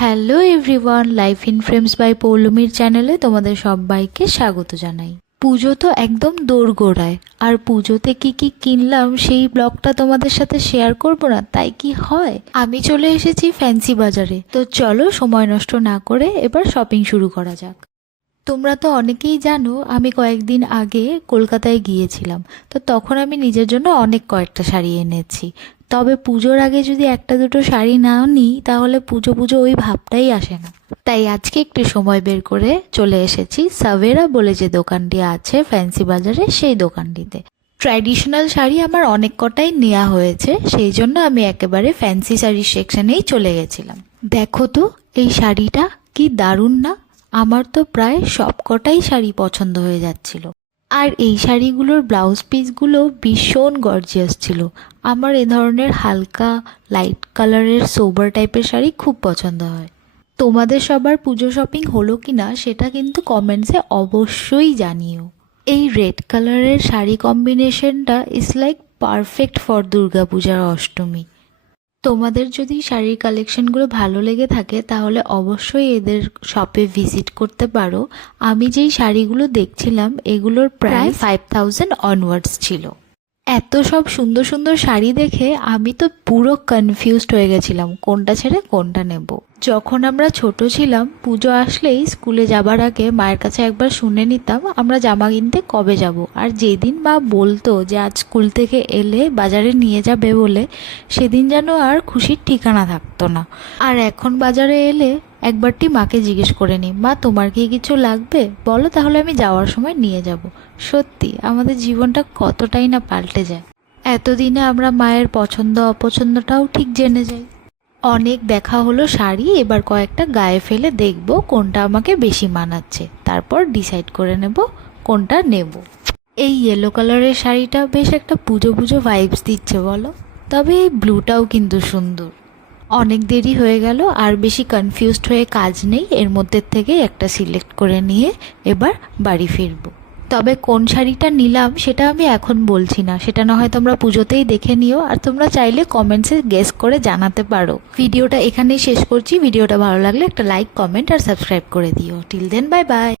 Hello everyone, life in frames by পৌলমীর চ্যানেলে তোমাদের সবাইকে স্বাগত জানাই। পুজো তো একদম দোরগোড়ায়, আর পুজোতে কি কি কিনলাম সেই ব্লগটা তোমাদের সাথে শেয়ার করব না তাই কি হয়। আমি চলে এসেছি ফ্যান্সি বাজারে, তো চলো সময় নষ্ট না করে এবার শপিং শুরু করা যাক। তোমরা তো অনেকেই জানো আমি কয়েকদিন আগে কলকাতায় গিয়েছিলাম, তো তখন আমি নিজের জন্য অনেক কয়েকটা শাড়ি এনেছি। তবে পুজোর আগে যদি একটা দুটো শাড়ি না নিই তাহলে পুজো পুজো ওই ভাবটাই আসে না। তাই আজকে একটু সময় বের করে চলে এসেছি সাভেরা বলে যে দোকানটি আছে ফ্যান্সি বাজারে, সেই দোকানটিতে। ট্র্যাডিশনাল শাড়ি আমার অনেক কটাই নেওয়া হয়েছে, সেই জন্য আমি একেবারে ফ্যান্সি শাড়ির সেকশনেই চলে গেছিলাম। দেখো তো এই শাড়িটা কি দারুণ না! আমার তো প্রায় সব কটাই শাড়ি পছন্দ হয়ে যাচ্ছিল। আর এই শাড়িগুলোর ব্লাউজ পিসগুলো ভীষণ গর্জিয়াস ছিল। আমার এ ধরনের হালকা লাইট কালারের সোবার টাইপের শাড়ি খুব পছন্দ হয়। তোমাদের সবার পুজো শপিং হলো কি না সেটা কিন্তু কমেন্টসে অবশ্যই জানিও। এই রেড কালারের শাড়ি কম্বিনেশনটা ইজ লাইক পারফেক্ট ফর দুর্গাপূজার অষ্টমী। তোমাদের যদি শাড়ির কালেকশনগুলো ভালো লেগে থাকে তাহলে অবশ্যই এদের শপে ভিজিট করতে পারো। আমি যেই শাড়িগুলো দেখছিলাম এগুলোর প্রায় 5000 অনওয়ার্ডস ছিল। এত সব সুন্দর সুন্দর শাড়ি দেখে আমি তো পুরো কনফিউজড হয়ে গেছিলাম কোনটা ছেড়ে কোনটা নেব। যখন আমরা ছোট ছিলাম পুজো আসলেই স্কুলে যাবার আগে মায়ের কাছে একবার শুনে নিতাম আমরা জামা কিনতে কবে যাব, আর যেদিন মা বলতো যে আজ স্কুল থেকে এলে বাজারে নিয়ে যাবে বলে, সেদিন যেন আর খুশির ঠিকানা থাকতো না। আর এখন বাজারে এলে একবারটি মাকে জিজ্ঞেস করে নিই, মা তোমার কি কিছু লাগবে বলো, তাহলে আমি যাওয়ার সময় নিয়ে যাব। সত্যি আমাদের জীবনটা কতটাই না পাল্টে যায়। এতদিনে আমরা মায়ের পছন্দ অপছন্দটাও ঠিক জেনে যাই। অনেক দেখা হলো শাড়ি, এবার কয়েকটা গায়ে ফেলে দেখব কোনটা আমাকে বেশি মানাচ্ছে, তারপর ডিসাইড করে নেব কোনটা নেব। এই ইয়েলো কালারের শাড়িটা বেশ একটা পুজো পুজো ভাইবস দিচ্ছে বলো। তবে এই ব্লুটাও কিন্তু সুন্দর। অনেক দেরি হয়ে গেল, আর বেশি কনফিউজড হয়ে কাজ নেই, এর মধ্যে থেকে একটা সিলেক্ট করে নিয়ে এবার বাড়ি ফিরবো। তবে কোন শাড়িটা নিলাম সেটা আমি এখন বলছি না, সেটা না হয় তোমরা পুজোতেই দেখে নিও, আর তোমরা চাইলে কমেন্টসে গেস করে জানাতে পারো। ভিডিওটা এখানেই শেষ করছি। ভিডিওটা ভালো লাগলে একটা লাইক, কমেন্ট আর সাবস্ক্রাইব করে দিও। Till then bye by.